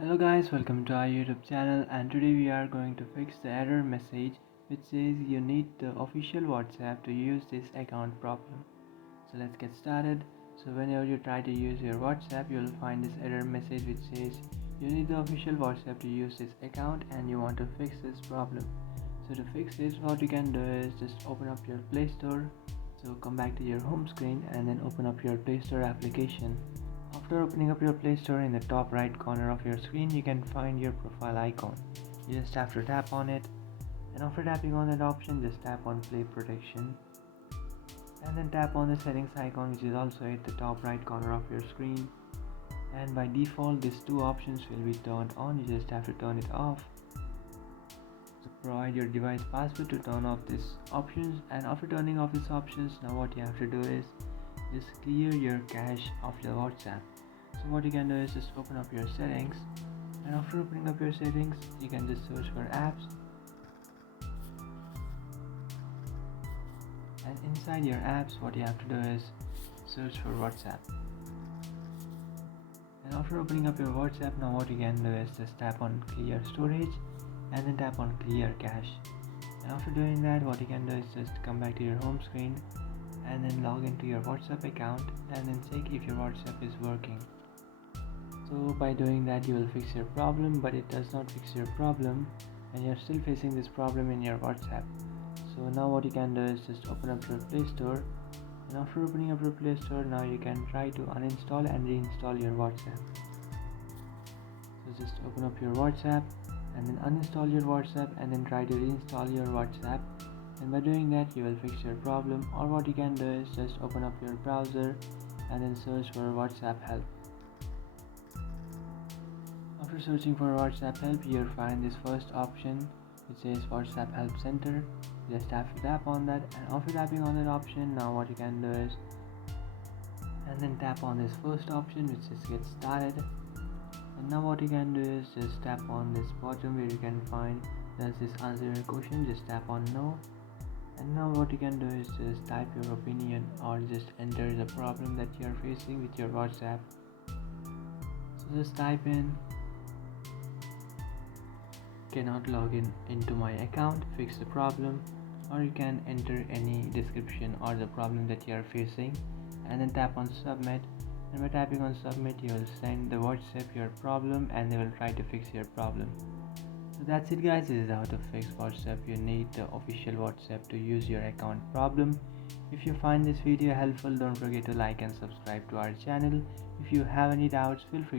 Hello guys, welcome to our YouTube channel, and today we are going to fix the error message which says you need the official WhatsApp to use this account problem. So let's get started. So whenever you try to use your WhatsApp, you will find this error message which says you need the official WhatsApp to use this account and you want to fix this problem. So to fix this, what you can do is just open up your Play Store. So come back to your home screen and then open up your Play Store application. After opening up your Play Store, in the top right corner of your screen, you can find your profile icon. You just have to tap on it, and after tapping on that option, just tap on Play Protection, and then tap on the settings icon, which is also at the top right corner of your screen. And by default, these two options will be turned on. You just have to turn it off. So provide your device password to turn off these options, and after turning off these options, now what you have to do is just clear your cache of your WhatsApp. So what you can do is just open up your settings, and after opening up your settings, you can just search for apps, and inside your apps, what you have to do is search for WhatsApp. And after opening up your WhatsApp, now what you can do is just tap on clear storage and then tap on clear cache. And after doing that, what you can do is just come back to your home screen and then log into your WhatsApp account and then check if your WhatsApp is working. So by doing that, you will fix your problem, but it does not fix your problem and you're still facing this problem in your WhatsApp. So now what you can do is just open up your Play Store, and after opening up your Play Store, now you can try to uninstall and reinstall your WhatsApp. So just open up your WhatsApp and then uninstall your WhatsApp and then try to reinstall your WhatsApp, and by doing that you will fix your problem. Or what you can do is just open up your browser and then search for WhatsApp help. After searching for WhatsApp help, you'll find this first option which says WhatsApp help center. You just have to tap on that, and after tapping on that option, now what you can do is and then tap on this first option which says get started. And now what you can do is just tap on this bottom where you can find there's this answer your question, just tap on no. And now what you can do is just type your opinion or just enter the problem that you are facing with your WhatsApp. So just type in cannot log in into my account, fix the problem, or you can enter any description or the problem that you are facing and then tap on submit. And by tapping on submit, you will send the WhatsApp your problem and they will try to fix your problem. So that's it guys, this is how to fix WhatsApp. You need the official WhatsApp to use your account problem. If you find this video helpful, don't forget to like and subscribe to our channel. If you have any doubts, feel free to